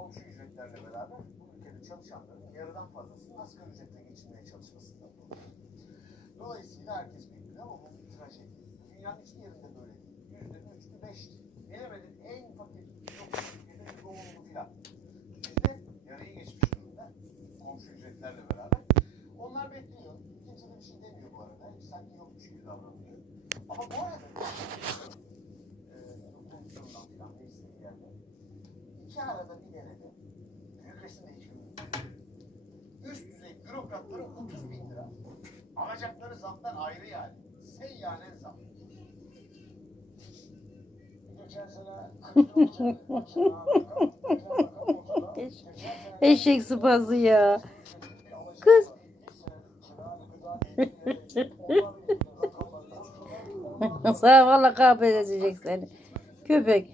komşu ücretlerle beraber bu ülkede çalışanların yarıdan fazlasının asgari ücretle geçinmeye çalışmasından dolayı. Dolayısıyla herkes bekliyor ama bu bir trajedi. Dünyanın hiçbir yerinde böyle değil. Yüzde üçtü, beşti. Bilemedin en fakir yoksul ülkede bir doğumlu filan. Bizde yarıyı geçmiş durumda. Komşu ücretlerle beraber. Onlar bekliyor. Kimse de bir şey demiyor bu arada. Hiç sanki yokmuş gibi davranıyor. Ama bu arada eee komisyondan filan neyse yerde. İki arada bir Alacakları zamdan ayrı yani. Seyyanen zam. Geçen sene 40 yıl önce açıklanan rakam, geçen rakam ortada. Eş- Geçen sene- Eşek sıpası ya. Kız. Sana valla kahve edecek seni. Köpek.